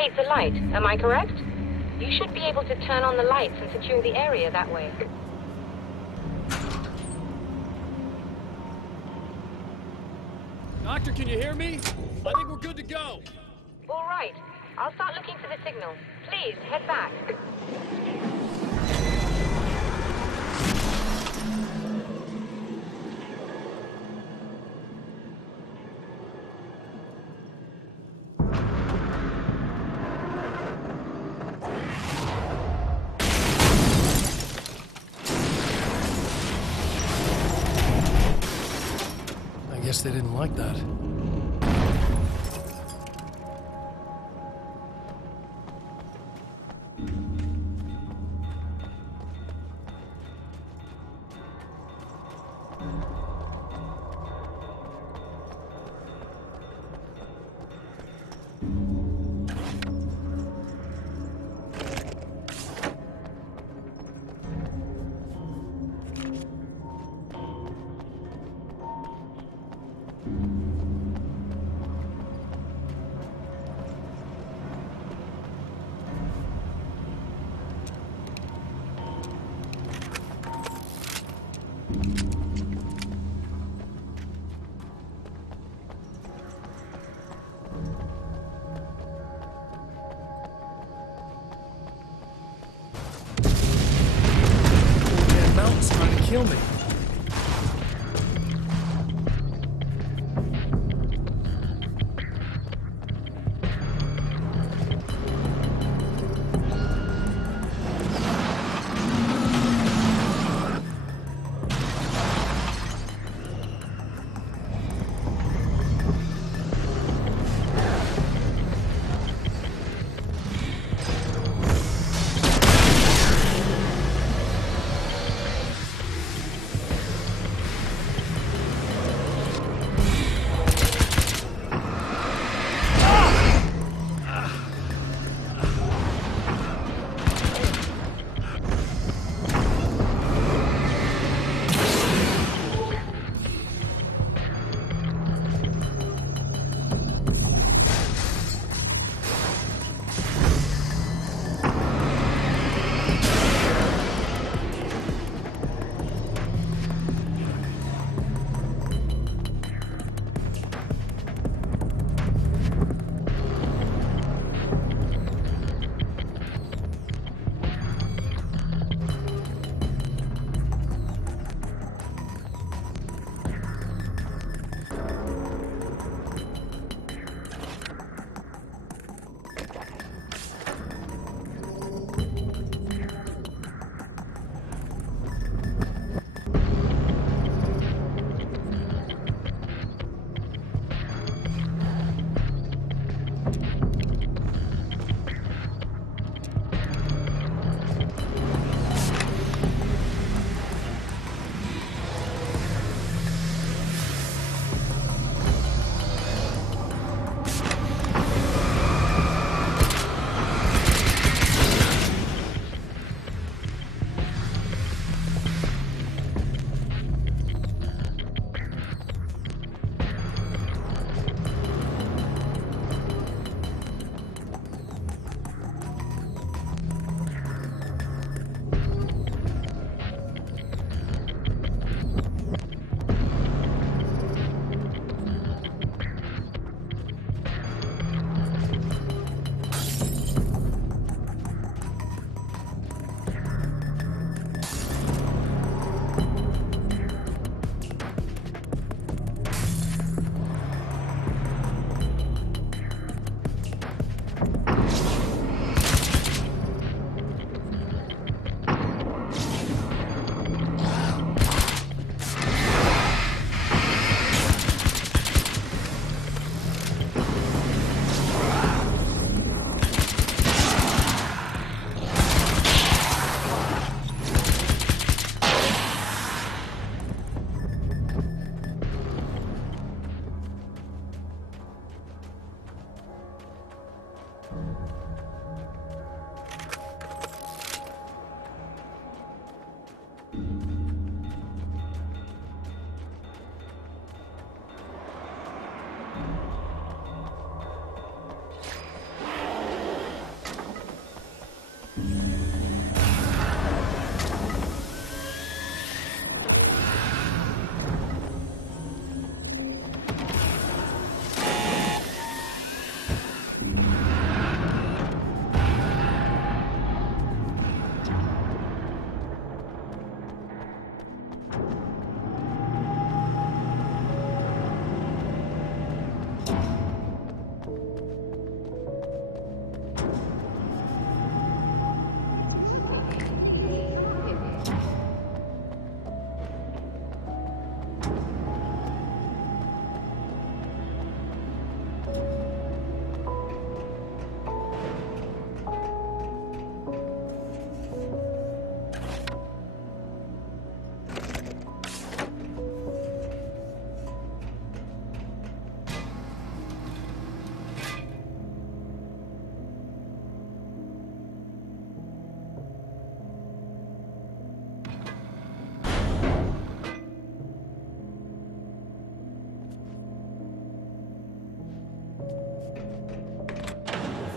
locate the light, am I correct? You should be able to turn on the lights and secure the area that way. Doctor, can you hear me? I think we're good to go. All right. I'll start looking for the signal. Please, head back. I guess they didn't like that. Mountain's trying to kill me.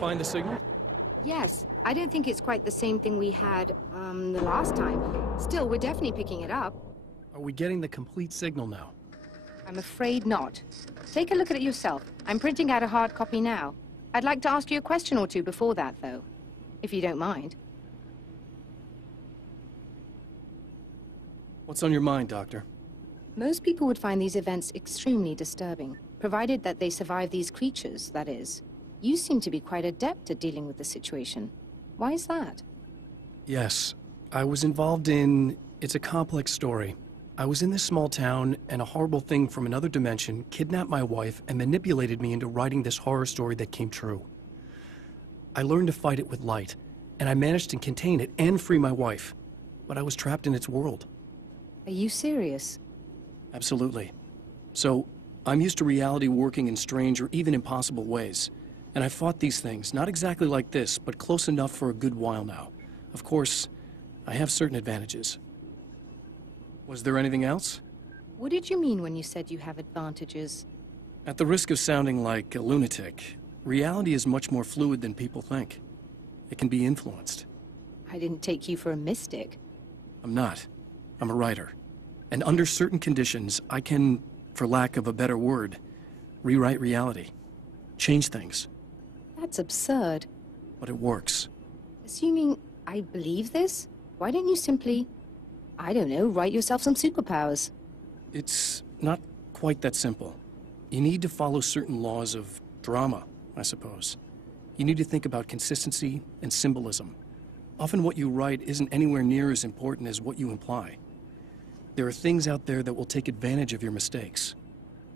find the signal? Yes. I don't think it's quite the same thing we had, the last time. Still, we're definitely picking it up. Are we getting the complete signal now? I'm afraid not. Take a look at it yourself. I'm printing out a hard copy now. I'd like to ask you a question or two before that, though. If you don't mind. What's on your mind, Doctor? Most people would find these events extremely disturbing, provided that they survive these creatures, that is. You seem to be quite adept at dealing with the situation. Why is that? Yes. I was involved in... It's a complex story. I was in this small town, and a horrible thing from another dimension kidnapped my wife and manipulated me into writing this horror story that came true. I learned to fight it with light, and I managed to contain it and free my wife. But I was trapped in its world. Are you serious? Absolutely. So, I'm used to reality working in strange or even impossible ways. And I fought these things, not exactly like this, but close enough for a good while now. Of course, I have certain advantages. Was there anything else? What did you mean when you said you have advantages? At the risk of sounding like a lunatic, reality is much more fluid than people think. It can be influenced. I didn't take you for a mystic. I'm not. I'm a writer. And under certain conditions, I can, for lack of a better word, rewrite reality. Change things. That's absurd. But it works. Assuming I believe this, why don't you simply, I don't know, write yourself some superpowers? It's not quite that simple. You need to follow certain laws of drama, I suppose. You need to think about consistency and symbolism. Often what you write isn't anywhere near as important as what you imply. There are things out there that will take advantage of your mistakes.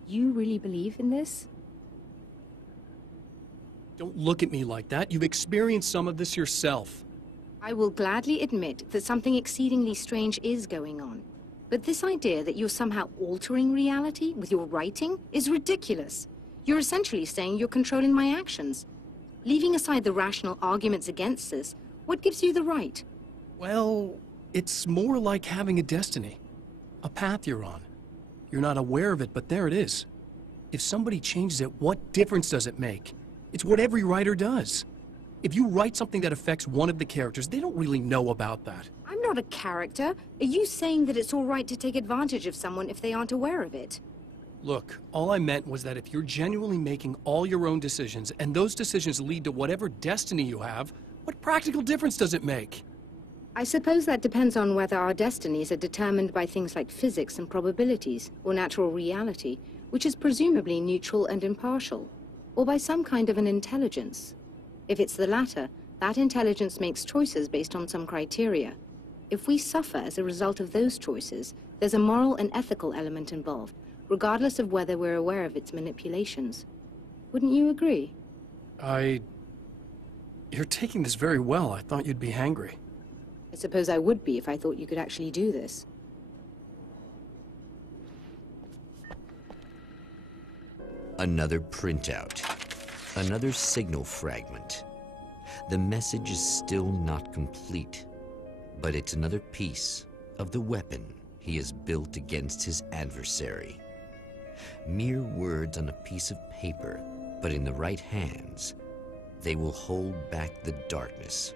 You really believe in this? Don't look at me like that. You've experienced some of this yourself. I will gladly admit that something exceedingly strange is going on. But this idea that you're somehow altering reality with your writing is ridiculous. You're essentially saying you're controlling my actions. Leaving aside the rational arguments against this, what gives you the right? Well, it's more like having a destiny. A path you're on. You're not aware of it, but there it is. If somebody changes it, what difference does it make? It's what every writer does. If you write something that affects one of the characters, they don't really know about that. I'm not a character. Are you saying that it's all right to take advantage of someone if they aren't aware of it? Look, all I meant was that if you're genuinely making all your own decisions, and those decisions lead to whatever destiny you have, what practical difference does it make? I suppose that depends on whether our destinies are determined by things like physics and probabilities, or natural reality, which is presumably neutral and impartial, or by some kind of an intelligence. If it's the latter, that intelligence makes choices based on some criteria. If we suffer as a result of those choices, there's a moral and ethical element involved, regardless of whether we're aware of its manipulations. Wouldn't you agree? You're taking this very well. I thought you'd be hangry. I suppose I would be if I thought you could actually do this. Another printout. Another signal fragment. The message is still not complete, but it's another piece of the weapon he has built against his adversary. Mere words on a piece of paper, but in the right hands, they will hold back the darkness